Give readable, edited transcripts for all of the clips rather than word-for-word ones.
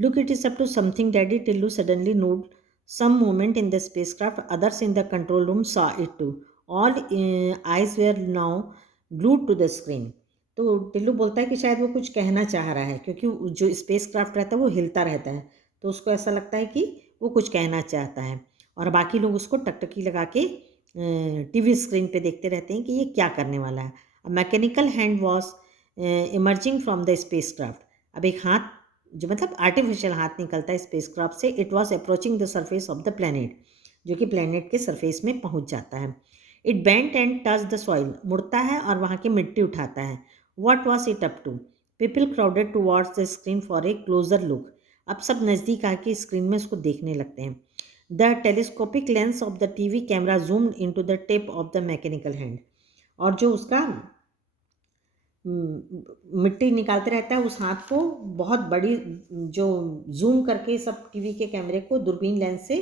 Look, it is up to something, Daddy. Tillu suddenly noted some movement in the spacecraft. Others in the control room saw it too. All eyes were now glued to the screen. तो टिल्लू बोलता है कि शायद वो कुछ कहना चाह रहा है, क्योंकि जो स्पेस क्राफ्ट रहता है वो हिलता रहता है, तो उसको ऐसा लगता है कि वो कुछ कहना चाहता है। और बाकी लोग उसको टकटकी लगा के टीवी स्क्रीन पे देखते रहते हैं कि ये क्या करने वाला है। A mechanical hand was emerging from the space craft. अब एक हाथ, जो मतलब आर्टिफिशियल हाथ निकलता है स्पेसक्राफ्ट से। It was approaching the surface of the planet, जो कि प्लैनेट के सरफेस में पहुंच जाता है। It bent and touch the soil, मुड़ता है और वहाँ की मिट्टी उठाता है। What was it up to? People crowded towards the screen for a closer look. अब सब नज़दीक आके स्क्रीन में उसको देखने लगते हैं। The telescopic lens of the TV camera zoomed into the tip of the mechanical hand. और जो उसका मिट्टी निकालते रहता है उस हाथ को, बहुत बड़ी, जो जूम करके सब टीवी के कैमरे को दूरबीन लेंस से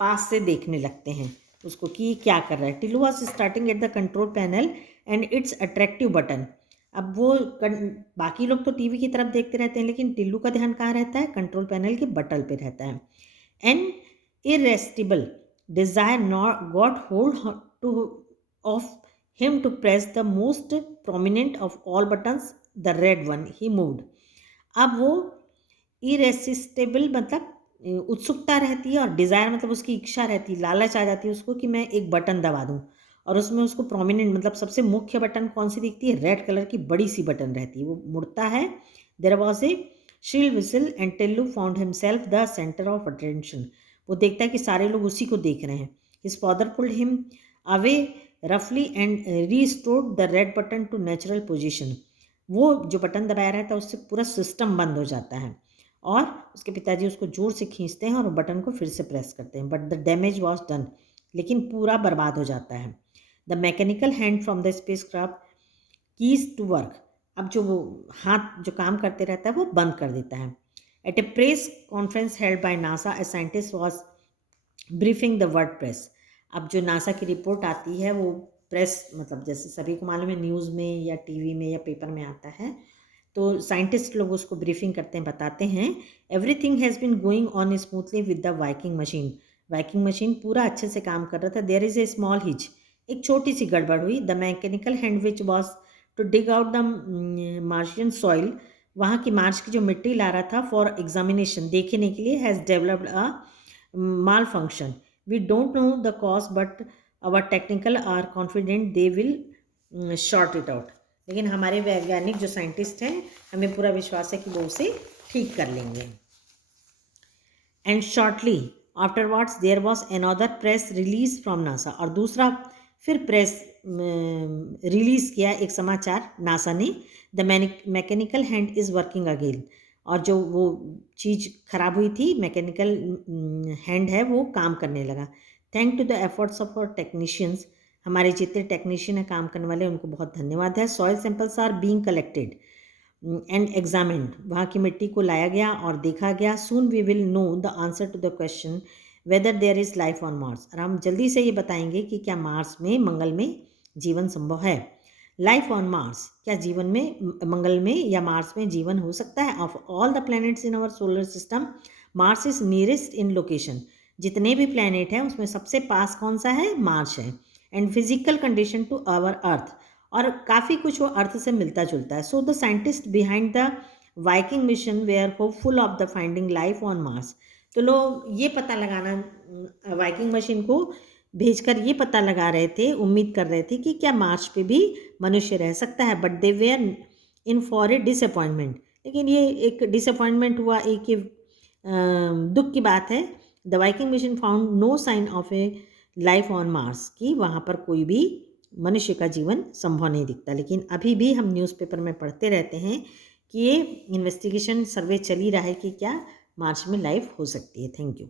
पास से देखने लगते हैं उसको कि क्या कर रहा है। Tillu was starting at the control panel and it's attractive button. अब वो बाकी लोग तो टीवी की तरफ देखते रहते हैं, लेकिन टिल्लू का ध्यान कहाँ रहता है? कंट्रोल पैनल के बटन पे रहता है। An irresistible desire not got hold to of him to press the most prominent of all buttons, the red one. He moved. अब वो irresistible मतलब उत्सुकता रहती है, और डिज़ायर मतलब उसकी इच्छा रहती है, लालच आ जाती है उसको कि मैं एक बटन दबा दूं, और उसमें उसको प्रोमिनेंट मतलब सबसे मुख्य बटन कौन सी दिखती है? रेड कलर की बड़ी सी बटन रहती है। वो मुड़ता है। There was a shrill whistle and Tillu found himself the center of attention. वो देखता है कि सारे लोग उसी को देख रहे हैं। His father pulled him away roughly and restored the red button to natural position. वो जो बटन दबाया रहता है उससे पूरा सिस्टम बंद हो जाता है, और उसके पिताजी उसको जोर से खींचते हैं और बटन को फिर से प्रेस करते हैं। But the damage was done, लेकिन पूरा बर्बाद हो जाता है। The mechanical hand from the spacecraft keys to work. अब जो वो हाथ जो काम करते रहता है वो बंद कर देता है। At a press conference held by NASA, a scientist was briefing the world press. अब जो नासा की रिपोर्ट आती है वो प्रेस, मतलब जैसे सभी को मालूम है न्यूज़ में या टीवी में या पेपर में आता है, तो साइंटिस्ट लोग उसको ब्रीफिंग करते हैं, बताते हैं everything has been going on smoothly with the Viking machine. Viking machine पूरा अच्छे से काम कर रहा था। There is a small hitch, एक छोटी सी गड़बड़ हुई। The mechanical hand which was to dig out the Martian soil, वहाँ की मार्च की जो मिट्टी ला रहा था फॉर एग्जामिनेशन, देखने के लिए, has developed a malfunction. We don't know the cause but our technical are confident they will sort it out. लेकिन हमारे वैज्ञानिक जो साइंटिस्ट हैं, हमें पूरा विश्वास है कि वो उसे ठीक कर लेंगे। And shortly afterwards there was another press release from NASA, और दूसरा फिर प्रेस रिलीज़ किया एक समाचार नासा ने। The mechanical hand is working again, और जो वो चीज़ खराब हुई थी, मैकेनिकल हैंड है वो काम करने लगा। Thank to the efforts of our technicians, हमारे जितने टेक्नीशियन हैं काम करने वाले, उनको बहुत धन्यवाद है। Soil samples are being collected and examined, वहाँ की मिट्टी को लाया गया और देखा गया। Soon we will know the answer to the question whether there is life on Mars, और हम जल्दी से ये बताएंगे कि क्या मार्स में, मंगल में जीवन संभव है। लाइफ ऑन मार्स, क्या जीवन में, मंगल में या मार्स में जीवन हो सकता है? Of all the planets in our solar system, Mars is nearest in location. जितने भी प्लैनेट हैं उसमें सबसे पास कौन सा है? मार्स है। And physical condition to our earth, और काफ़ी कुछ वो अर्थ से मिलता जुलता है। So the scientist behind the Viking mission were hopeful of the finding life on Mars. तो लोग ये पता लगाना, वाइकिंग मशीन को भेजकर ये पता लगा रहे थे, उम्मीद कर रहे थे कि क्या मार्स पे भी मनुष्य रह सकता है। But they were in for a disappointment, लेकिन ये एक डिसअपॉइंटमेंट हुआ, एक दुख की बात है। The Viking mission found no sign of a life on Mars, कि वहाँ पर कोई भी मनुष्य का जीवन संभव नहीं दिखता। लेकिन अभी भी हम न्यूज़पेपर में पढ़ते रहते हैं कि ये इन्वेस्टिगेशन सर्वे चल ही रहा है कि क्या मार्स में लाइफ हो सकती है। Thank you.